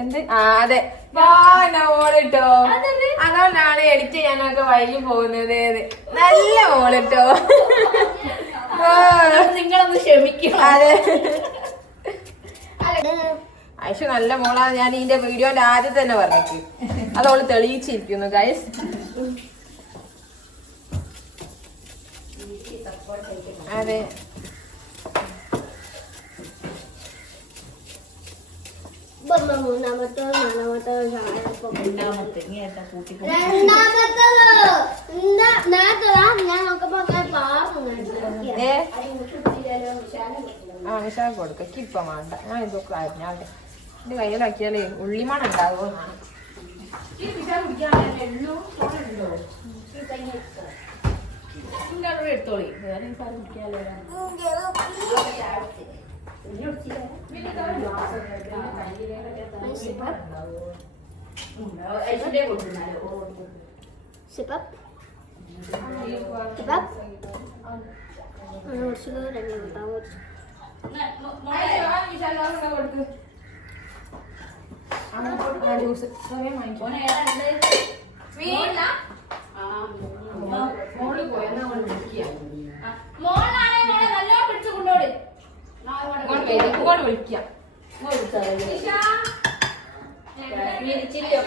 എന്ത് അതെ മോളിട്ടോ. അതുകൊണ്ടാണ് എഡിറ്റ് ചെയ്യാനൊക്കെ വൈകി പോകുന്നത്. നല്ല മോളിട്ടോ. നിങ്ങളൊന്ന് ക്ഷമിക്കും. അതെ ഐഷു നല്ല മോളാണ്. ഞാൻ ഇതിന്റെ വീഡിയോന്റെ ആദ്യം തന്നെ പറഞ്ഞേക്ക്. അതോള് തെളിയിച്ചിരിക്കുന്നു ഗൈസ്. അതെ വിശാഖ കൊടുക്ക. ഇപ്പൊ വേണ്ട, ഞാൻ ഇതൊക്കെ അറിഞ്ഞാൽ എന്റെ കയ്യിലാക്കിയാലേ ഉള്ളിമണം ഉണ്ടാകും. എടുത്തോളി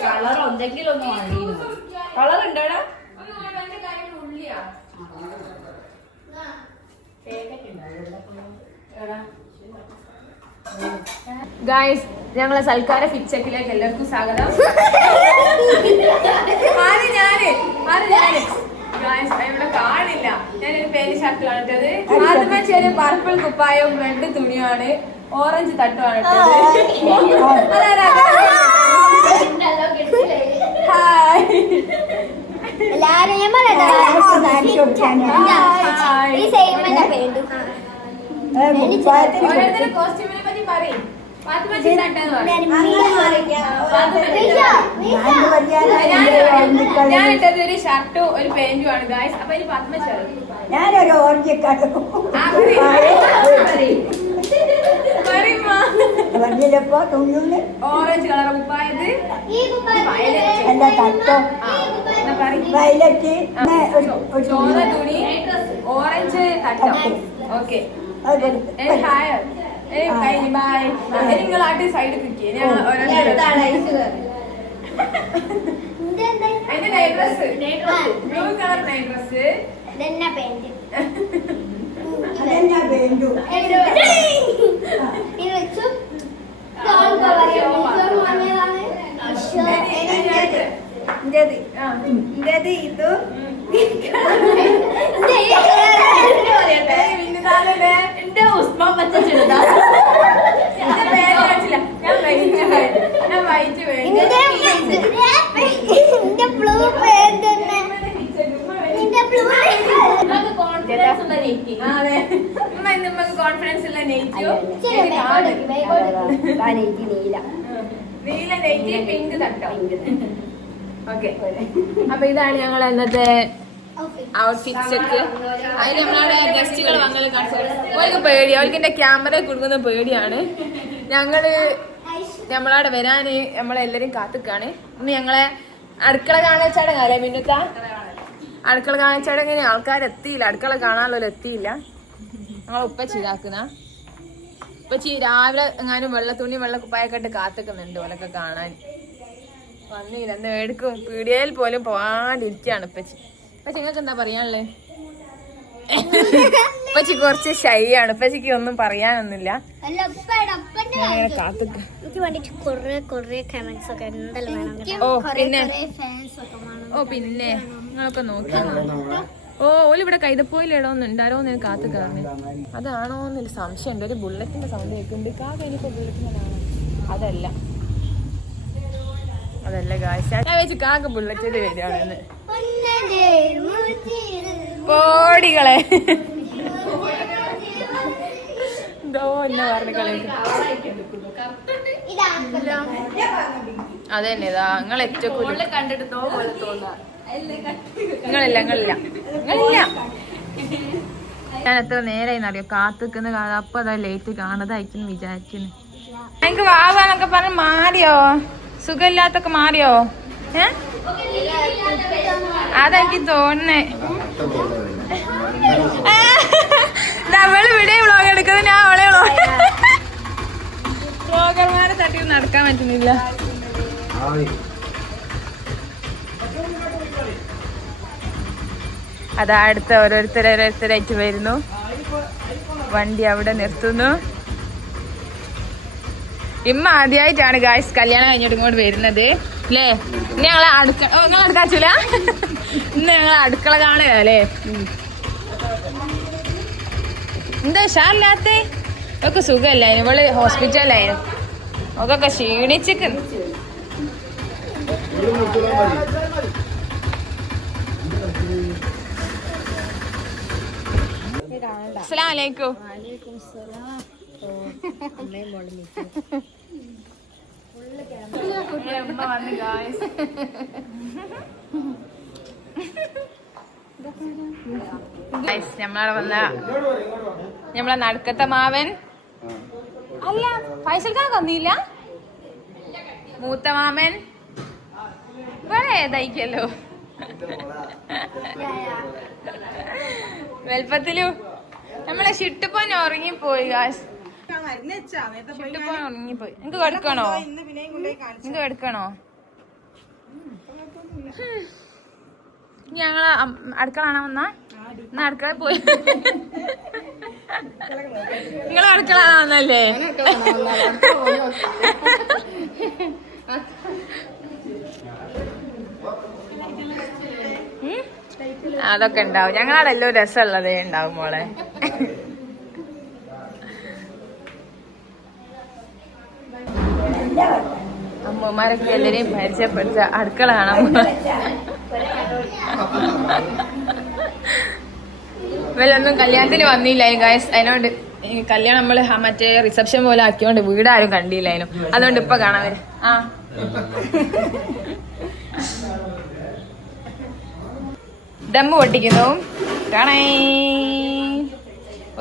കളർ എന്തെങ്കിലും ഒന്ന് വാങ്ങിയിരുന്നു. കളർ ഉണ്ടോടാ? ഗായ്സ്, ഞങ്ങളെ സൽക്കാര ഫിക്ചക്കിലേക്ക് എല്ലാവർക്കും സ്വാഗതം. ഇവിടെ കാണില്ല. ഞാനൊരു പേര് ഷർട്ടിലാണ് ഇട്ടത്. ആദ്യമേ ചെറിയ പർപ്പിൾ കുപ്പായവും റെഡ് തുണിയാണ്, ഓറഞ്ച് തട്ടുമാണ് ഇട്ടത്. കോസ്റ്റ്യൂമിനെ പറ്റി പറയും. ഞാനിട്ടത് ഒരു ഷർട്ടും ഒരു പാന്റും ആണ് ഗായ്സ്. അപ്പൊ ഇനി പത്മ ഞാനൊരു ഓറഞ്ച് ഓറഞ്ച് കളർ കുപ്പായത്, ചോന്ന തുണി, ഓറഞ്ച് തട്ടം. ഓക്കെ നിങ്ങളാട്ടി സൈഡ് കിട്ടിയ അതിന്റെ night dress, blue colour night dress, confidence ഉള്ള നെയ്റ്റോ നീല നീല നെയ്റ്റ് പിങ്ക് തട്ടോ. ഓക്കെ, അപ്പൊ ഇതാണ് ഞങ്ങൾ ഇന്നത്തെ ഔട്ട്ഫിറ്റ് ചെക്ക്. അതിന് നമ്മളവിടെ ഗസ്റ്റുകൾ വന്നത് കാണിച്ചത് അവർക്ക് പേടി, അവർക്ക് എന്റെ ക്യാമറ കൊടുക്കുന്ന പേടിയാണ്. നമ്മളവിടെ വരാന് നമ്മളെല്ലാരും കാത്തിക്കാണ്. ഇന്ന് ഞങ്ങളെ അടുക്കള കാണാച്ചടങ്ങല്ലേ മിന്നുത്ത? അടുക്കള കാണാച്ചടങ്ങിന് ആൾക്കാരെത്തിയില്ല, അടുക്കള കാണാനുള്ള എത്തിയില്ല. ഞങ്ങൾ ഉപ്പച്ചി ഇതാക്കുന്ന ഉപ്പച്ചി രാവിലെ എങ്ങാനും വെള്ളത്തുണി വെള്ളക്കുപ്പായൊക്കെ ഇട്ട് കാത്തിക്കുന്നുണ്ട് ഓലൊക്കെ കാണാൻ. വന്നില്ല, എന്താ എടുക്കും പീടികയിൽ പോലും പോവാണ്ടിരിക്കാണ് ഉപ്പച്ചി. ഉപ്പച്ചി നിങ്ങൾക്ക് എന്താ പറയാനുള്ളത്? ഉപ്പച്ചി കുറച്ച് ഷൈ ആണ്, ഉപ്പച്ചിക്ക് ഒന്നും പറയാനൊന്നുമില്ല. പിന്നെ നിങ്ങളൊക്കെ നോക്കി ഓലിവിടെ കൈതപ്പോയിലിടോന്ന് ഉണ്ടാരോന്ന് എനിക്ക് കാത്തു കയറണേ. അതാണോന്നൊരു സംശയമുണ്ട്. ഒരു ബുള്ളറ്റിന്റെ സൗണ്ട് കേൾക്കുന്നുണ്ട്. കാക്കയിലിപ്പോ ബുള്ളറ്റിനാണോ? അതല്ല ഗായ്സ്, ഞാൻ വെച്ച് കാക്ക ബുള്ളറ്റിൽ വരികയാണെന്ന്. കോടികളെ എന്തോ എന്നെ പറഞ്ഞ കളിക്ക്. അതന്നെ ഇതാ നിങ്ങൾ ഏറ്റവും കണ്ടിട്ട് നിങ്ങളില്ല ഞാൻ എത്ര നേരായിന്നറിയോ കാത്തിക്കുന്ന കാലം. അപ്പൊ അതാ ലേറ്റ് കാണതായിരിക്കും വിചാരിക്കുന്നു. എനിക്ക് വാവാന്നൊക്കെ പറഞ്ഞ് മാറിയോ? സുഖമില്ലാത്തൊക്കെ മാറിയോ? അതെനിക്ക് തോന്നുന്നേ. അവള് ഇവിടെ വ്ളോഗ് എടുക്കുന്നത്, ഞാൻ അവളെ വ്ളോഗർമാരെ തട്ടി നടക്കാൻ പറ്റുന്നില്ല. അതാ അടുത്ത ഓരോരുത്തരായിട്ട് വരുന്നു. വണ്ടി അവിടെ നിർത്തുന്നു. ഇമ്മ ആദ്യമായിട്ടാണ് ഗായ്സ് കല്യാണം കഴിഞ്ഞിട്ട് ഇങ്ങോട്ട് വരുന്നത് അല്ലേ? ഇന്ന് ഞങ്ങളെ നിങ്ങൾ അടുക്കാച്ചില്ല. ഇന്ന് ഞങ്ങൾ അടുക്കള കാണുക അല്ലേ? എന്താ ഷാല്ലാത്ത ഒക്കെ സുഖമല്ലായിരുന്നു. ഇവള് ഹോസ്പിറ്റലായിരുന്നു. ഒക്കെ ക്ഷീണിച്ചിക്ക്. അസ്സലാമലൈക്കും. നമ്മളെ നടുക്കത്തെ മാവൻ അല്ല ഫൈസൽക്കാ വന്നില്ല. മൂത്ത മാമൻ ഇവിടെ ഏതായിക്കല്ലോ വലുപ്പത്തിലു. നമ്മളെ ഷിട്ടുപോൻ ഉറങ്ങിപ്പോയി. ഷിട്ടുപോൻ ഉറങ്ങിപ്പോയി. നിങ്ങക്ക് കിടക്കണോ? നിങ്ങക്ക് കിടക്കണോ? ഞങ്ങള് അടുക്കള കാണാൻ വന്നാ എന്നാ അടുക്കള പോയി. നിങ്ങള് അടുക്കള കാണാൻ വന്നല്ലേ? അതൊക്കെ ഉണ്ടാവും. ഞങ്ങളവിടെ എല്ലാം രസമുള്ളതേ ഉണ്ടാവും മോളെ. അമ്മമാരൊക്കെ എല്ലാരെയും പരിചയപ്പെടുത്ത അടുക്കള കാണാൻ. ഇവരൊന്നും കല്യാണത്തിന് വന്നില്ല ഗായ്സ്. അതിനോണ്ട് കല്യാണം നമ്മള് മറ്റേ റിസപ്ഷൻ പോലെ ആക്കിയോണ്ട് വീടാരും കണ്ടില്ലായിരുന്നു. അതുകൊണ്ട് ഇപ്പൊ കാണാൻ വരും. ദമ്മ് പൊട്ടിക്കുന്നു. കാണേ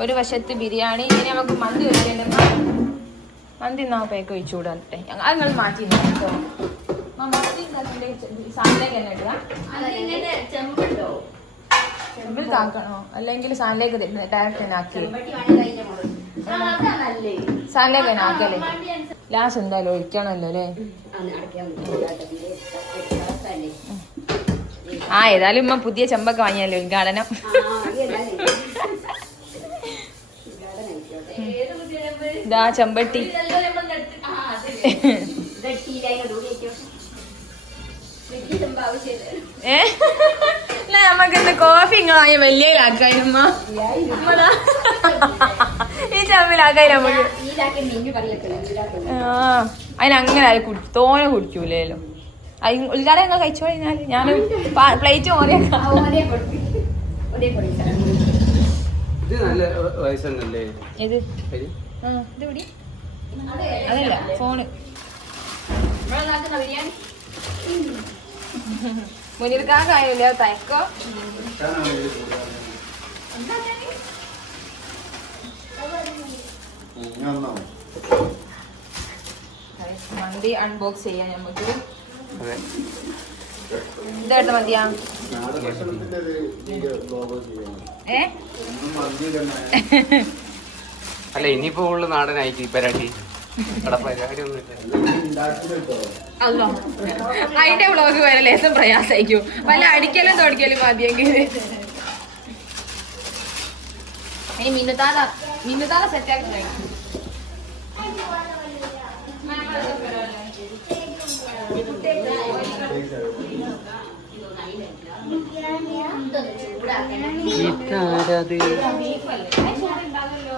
ഒരു വശത്ത് ബിരിയാണി. ഇനി നമുക്ക് മന്തി വെച്ചിട്ടുണ്ട്. മന്തി നാ പേക്ക് ഒഴിച്ചു കൂടാട്ടെ. അത് നിങ്ങൾ മാറ്റി കേട്ടോ. സാനിലേക്ക് തന്നെ ഇടുക. ചെമ്പിൽ കാക്കണോ അല്ലെങ്കിൽ സാനിലേക്ക് ഡയറക്റ്റ് തന്നെ ആക്കി? സാനിലേക്ക് തന്നെ ആക്കല്ലേ? ലാസ്റ്റ് എന്തായാലും ഒഴിക്കണല്ലോ അല്ലേ? ഏതായാലും ഉമ്മ പുതിയ ചെമ്പൊക്കെ വാങ്ങിയല്ലോ ഉദ്ഘാടനം. ഇതാ ചെമ്പട്ടി. നമുക്ക് ഇന്ന് കോഫി ഇങ്ങനെ വലിയ ആക്കാനുമ്മ ഈ ചെമ്പിലാക്കാൻ നമുക്ക്. അതിനങ്ങനെ തോനെ കുടിക്കൂലല്ലോ. ഉദ്ഘാടനം നിങ്ങൾ കഴിച്ചു കഴിഞ്ഞാൽ ഞാൻ പ്ലേറ്റ് മോറിയാക്കാം. ഇത് നല്ല വയസ്സല്ലേ ഇത് ഇത് പിടി അതല്ല ഫോണ് മുന്നിൽക്കാകായില്ല തയക്കോ മന്തി അൺബോക്സ് ചെയ്യാൻ നമുക്ക് ഇതായിട്ട് മതിയാ അല്ല ഇനിയിപ്പോ ഉള്ളു നാടനായിട്ട് പരിപാടി അല്ലോ അതിന്റെ വ്ളോഗ് വരെ ലേസം പ്രയാസായിരിക്കും വല്ല അടിക്കലും തോടിക്കലും മതിയെങ്കിൽ മിന്നുതാത സെറ്റാക്കി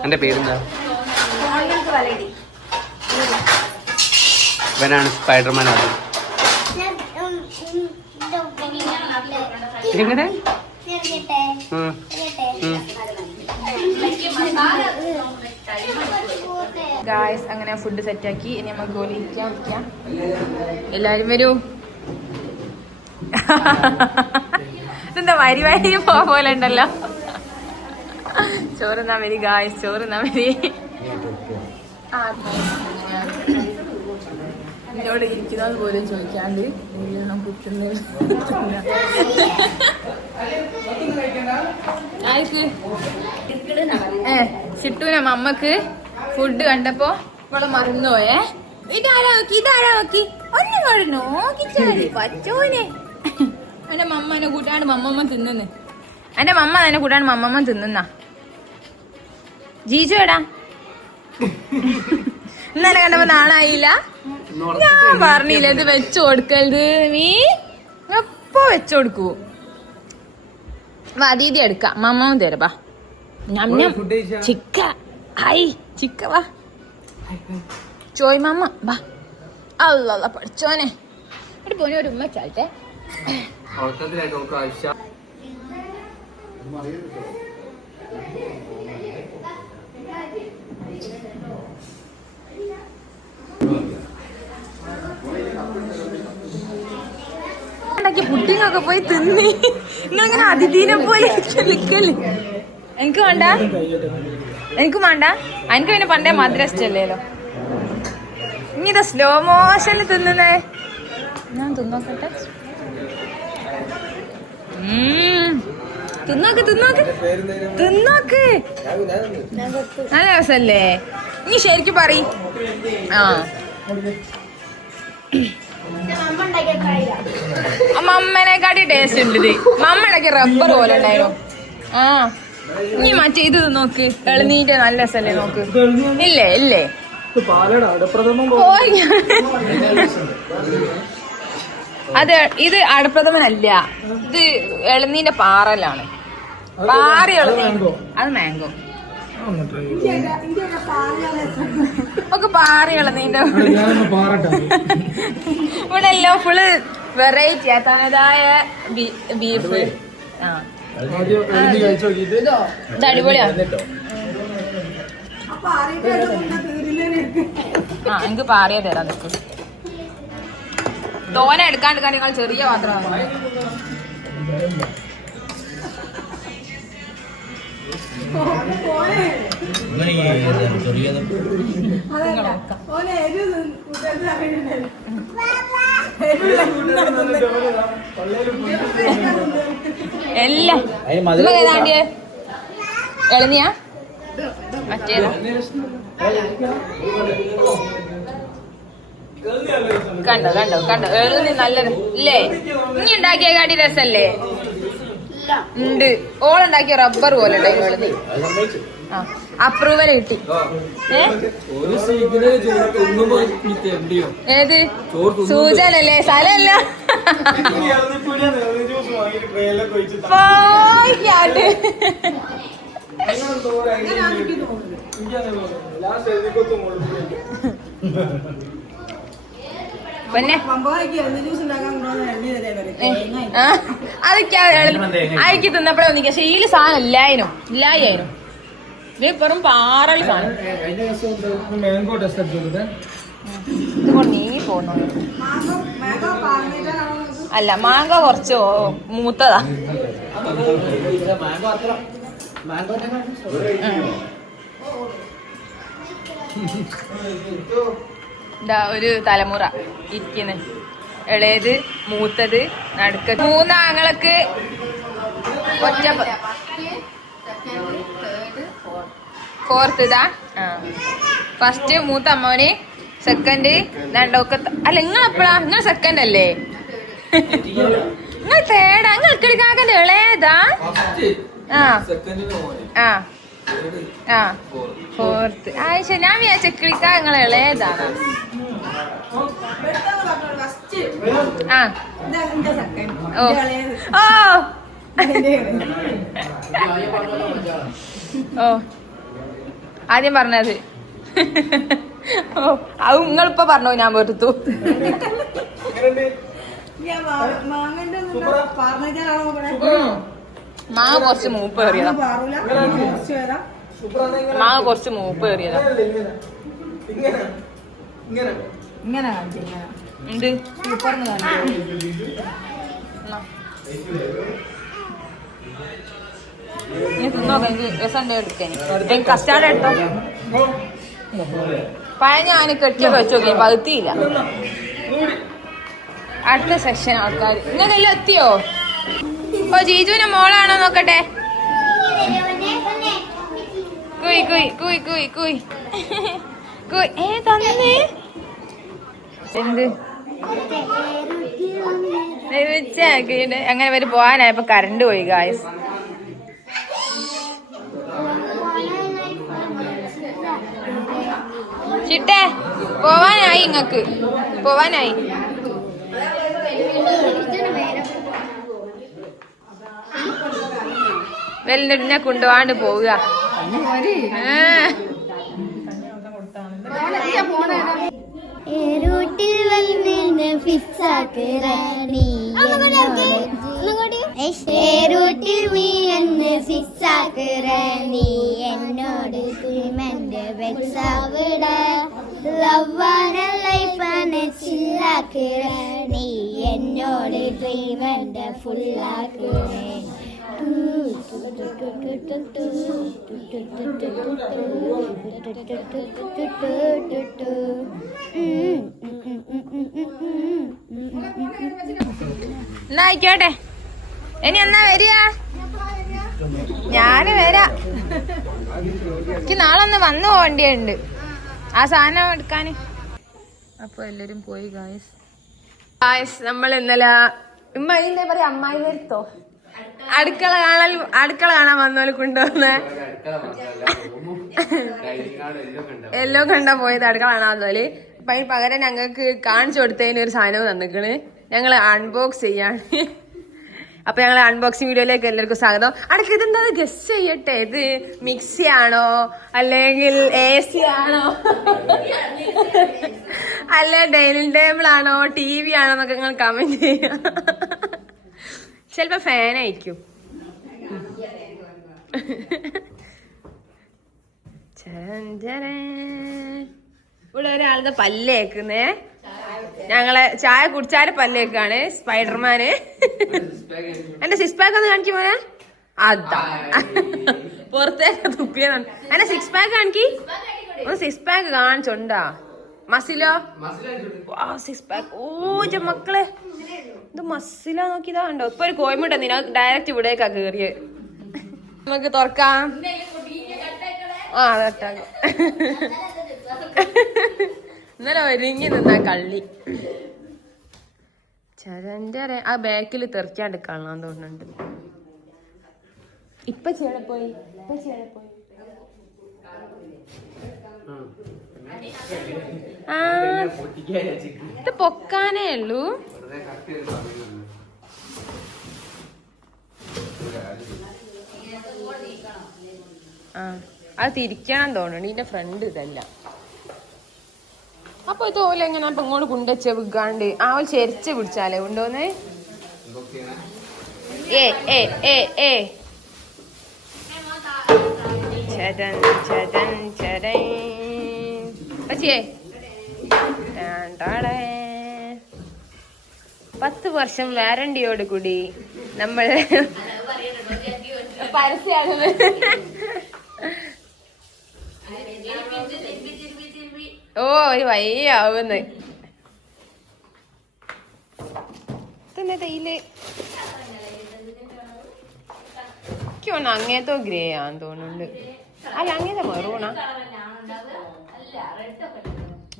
എന്റെ പേരെന്താ ഇവനാണ് സ്പൈഡർമാൻ ആണ് എങ്ങനെ ഗായ്സ് അങ്ങനെ ഫുഡ് സെറ്റാക്കി ഇനി നമുക്ക് വിളിക്കാം എല്ലാരും വരൂ ഇതെന്താ വരി വരി പോലെ ഉണ്ടല്ലോ ചോറുന്നാ വരി ഗായ്സ് ചോറുന്നാ വരി എന്നോട് ഇരിക്കുന്നത് പോലും ചോദിക്കാണ്ട് ചിട്ടൂന അമ്മക്ക് ഫുഡ് കണ്ടപ്പോ ഇവിടെ മറന്നുപോയേ ഇതാരാ നോക്കി ഒന്നും കൂടെ നോക്കിച്ചാതി പച്ചോനെ എന്റെ മമ്മ എന്നെ കൂട്ടാണ്ട് മമ്മമ്മ തിന്നുന്ന് എന്റെ മമ്മ എന്നെ കൂട്ടാണ്ട് മമ്മമ്മ തിന്നുന്ന ജീജു എടാ ഇന്നലെ കണ്ടപ്പോ നാളായില്ല ഞാൻ പറഞ്ഞില്ല ഇത് വെച്ചു കൊടുക്കരുത് നീ എപ്പോ വെച്ചു കൊടുക്കൂ വാ ദീദി എടുക്കാം മമ്മ തരപ്പാ ചിക്ക ഹായ് ചിക്ക വാ ചോയ് മമ്മ വാ അല്ല പഠിച്ചോനെ ഒരു പോനെ ഒരു ഉമ്മ ചാട്ടെ പുഡിങ്ങൊക്കെ പോയി തിന്നി നിങ്ങളിങ്ങനെ അതിഥീനെ പോലെ നിക്കല് എനിക്ക് വേണ്ട എനിക്ക് വേണ്ട എനിക്ക് പിന്നെ പണ്ടേ മധുര ഇഷ്ടല്ലേലോ ഇനി ഇത് സ്ലോ മോഷനിൽ തിന്നുന്നേ ഞാൻ തിന്നോക്കട്ടെ തിന്നോക്ക് നല്ല രസല്ലേ നീ ശരിക്കും പറ മമ്മനെക്കാട്ടി ടേസ്റ്റ് ഉണ്ട് ഇത് മമ്മടൊക്കെ റബ്ബർ പോലെ ഉണ്ടായിരുന്നു നീ മറ്റേ ഇത് നോക്ക് എളുന്നീന്റെ നല്ല രസല്ലേ നോക്ക് ഇല്ലേ അത് ഇത് അടപ്രഥമനല്ല ഇത് എളുന്നീന്റെ പാറലാണ് പാറി എളുന്നീ അത് മാംഗോ ഒക്കെ പാറി എളുന്നീന്റെ ഇവിടെ എല്ലാം ഫുള്ള് വെറൈറ്റി തനതായ ബീഫ് ഇത് അടിപൊളിയാ എനിക്ക് പാറിയ തരാം നിക്ക് തോന എടുക്കാണ്ടിരിക്കാൻ നിങ്ങൾ ചെറിയ പാത്രമാണ് എല്ലാം ഏതാണ്ടിയ എളുന്നിയാ മറ്റേതാ കണ്ടോ എളുന്നി നല്ല ഇല്ലേ ഇനി ഉണ്ടാക്കിയ കാട്ടി രസല്ലേ ഉണ്ട് ഓളുണ്ടാക്കിയ റബ്ബർ പോലെ എളുന്നി അപ്രൂവൽ കിട്ടി ഏത് സൂചനല്ലേ സ്ഥലല്ല പോയിക്കാട്ട് പിന്നെ അതൊക്കെ അയക്കി തിന്നപ്പോഴേ ഒന്നിക്ക ശീല സാധനം ഇല്ലായിരുന്നു ഇത് വെറും പാറൽ സാധനം മാംഗോ ടെസ്റ്റ് എടുത്തത് ഇതുകൊണ്ട് നീങ്ങി പോകുന്നു. അല്ല മാങ്ങ കുറച്ച് മൂത്തതാ. ഇതാ ഒരു തലമുറ ഇരിക്കുന്നു. ഇളയത് മൂത്തത് നടുക്ക്. മൂന്നാങ്ങൾക്ക് ഒറ്റ ഫോർത്ത് ഇതാ. ഫസ്റ്റ് മൂത്ത അമ്മോന്, സെക്കൻഡ് രണ്ടൊക്കെ. അല്ല നിങ്ങളെപ്പോഴാ? നിങ്ങൾ സെക്കൻഡ് അല്ലേ? നിങ്ങൾ തേടാ. നിങ്ങൾ കിടക്കാക്കന്റെ ഇളയതാ. ആ ആ ആ ഫോർത്ത്. ആയിഷ ഞാൻ വിചാരിച്ച കിളിക്കാ നിങ്ങൾ ഇളയതാണ്. ആ ഓ ഓ ഓ ആദ്യം പറഞ്ഞത്. ഓ അത് നിങ്ങളിപ്പോ പറഞ്ഞോ, ഞാൻ വെറുത്തു. മാങ്ങ കുറച്ച് മൂപ്പ് കയറിയതാ. മാങ്ങ കുറച്ച് മൂപ്പ് കയറിയതാ. ഇങ്ങനെ എന്ത് രസം എടുക്കാൻ കസ്റ്റാർഡ് എടുത്തോ. പഴയ ഞാൻ കെട്ടിയൊക്കെ വെച്ച് നോക്കി, പകുത്തിയില്ല. അടുത്ത സെക്ഷൻ ആൾക്കാർ നിങ്ങൾക്കെല്ലാം എത്തിയോ? ഓ ജീജുവിന്റെ മോളാണോ നോക്കട്ടെ. കുയ് കുയ് കുയ് കുയ് കുയ് കുയ്. തന്നേ എന്ത് അങ്ങനെ വരെ പോവാനായപ്പോ കറണ്ട് പോയി ഗായ്സ്. ചിട്ടേ പോവാനായി, ഇങ്ങക്ക് പോവാനായി. വെല്ലിനെ കൊണ്ടുപോകാണ്ട് പോവുക. റൂട്ടിൽ വന്ന് ഫിക്സാക്കറീ റൂട്ടിൽ നീ എന്ന് ഫിക്സാക്കറീ എന്നോട് കുഴിമന്റെ വെക്സാവിട ലവ്വാന ലൈഫാണ് ചില്ലാക്കറീ എന്നോട് കുഴിമന്റെ ഫുള്ളാക്കറേ. എന്നായിക്കോട്ടെ. ഇനി എന്നാ വരിക? ഞാന് വരാ. എനിക്ക് നാളെ ഒന്ന് വന്നു പോകേണ്ടിയുണ്ട് ആ സാധനം എടുക്കാന്. അപ്പൊ എല്ലാരും പോയി ഗായ്സ്. ഗായ്സ് നമ്മൾ ഇന്നലെ ഇമ്മ പറയാ അമ്മായി വരുത്തോ അടുക്കള കാണാൻ വന്നോലെ കൊണ്ടുവന്നേ എല്ലാം കണ്ടാ പോയത് അടുക്കള കാണാൻ വന്നോല്. അപ്പൊ അതിന് പകരം ഞങ്ങൾക്ക് കാണിച്ചു കൊടുത്തതിന് ഒരു സാധനവും തന്നിക്കണ്. ഞങ്ങൾ അൺബോക്സ് ചെയ്യാണ്. അപ്പൊ ഞങ്ങൾ അൺബോക്സിങ് വീഡിയോയിലേക്ക് എല്ലാവർക്കും സ്വാഗതം. അടക്ക ഇതെന്താ ഗസ് ചെയ്യട്ടെ? ഇത് മിക്സി ആണോ അല്ലെങ്കിൽ AC ആണോ അല്ല ഡൈനിങ് ടേബിൾ ആണോ TV ആണോ എന്നൊക്കെ നിങ്ങൾ കമന്റ് ചെയ്യാം. ചിലപ്പോ ഫാൻ അയക്കും. ഇവിടെ ഒരാളുടെ പല്ലേക്കുന്നേ. ഞങ്ങളെ ചായ കുടിച്ചാല് പല്ലേക്കാണ് സ്പൈഡർമാന്. എന്റെ സിക്സ് പാക്ക് ഒന്ന് കാണിക്കും മോനെ. അതാ പുറത്തേക്ക് തുപ്പിയതാണ്. എന്റെ സിക്സ് പാക്ക് കാണിക്കി. ഒന്ന് സിക്സ് പാക്ക് കാണിച്ചോണ്ടാ. മസിലോ സിക്സ് പാക്ക്. ഓ മക്കളെ ഇത് മസില നോക്കിയതാ കണ്ടോ. ഇപ്പൊ ഒരു കോയമുട്ട നിന ഡയറക്റ്റ് ഇവിടേക്കാ കേറിയ. നമുക്ക് തുറക്കാം. ആ അതാക്കാം. ഇന്നലെ ഒരുങ്ങി നിന്നാ കള്ളി. ചരന്റെ ആ ബാക്കിൽ തെറിക്കാണ്ട് കാണാൻ തോന്നുന്നുണ്ട്. ഇപ്പൊ ചേടെ പോയി. ആ ഇത് പൊക്കാനേ ഉള്ളൂ. ആ അത് തിരിക്കണം തോന്നുന്നു. ഇതിന്റെ ഫ്രണ്ട് ഇതല്ല. അപ്പൊ ഇതുപോലെ എങ്ങനെ അപ്പൊ ഇങ്ങോട്ട് കൊണ്ടുവച്ച വിൽക്കാണ്ട് അവൾ ചെരിച്ച് പിടിച്ചാലേ ഉണ്ടോന്ന്. ചടൻ ചടൻ ചടൻ പച്ചിയേ 10 വർഷം വാറണ്ടിയോട് കൂടി നമ്മൾ പരസ്യമാണ്. ഓ ഒരു വയ്യാവുന്ന് തയ്യില് എനിക്കൊന്ന് അങ്ങനത്തെ ഗ്രേ ആന്ന് തോന്നുന്നുണ്ട്. അല്ല അങ്ങനത്തെ മെറൂണാ.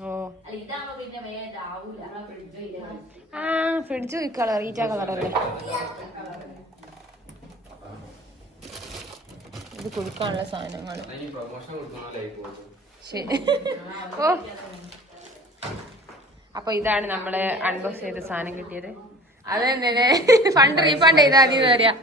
ഓ ആ ഫ്രിഡ്ജ് ഈ കളർ ഈറ്റ കളറല്ലേ ഇത് കൊടുക്കാനുള്ള സാധനങ്ങൾ. ശരി. ഓ അപ്പൊ ഇതാണ് നമ്മള് അൺബോക്സ് ചെയ്ത സാധനം കിട്ടിയത്. അത് തന്നെ ഫണ്ട് റീഫണ്ട് ചെയ്താൽ മതി എന്ന് പറയാ.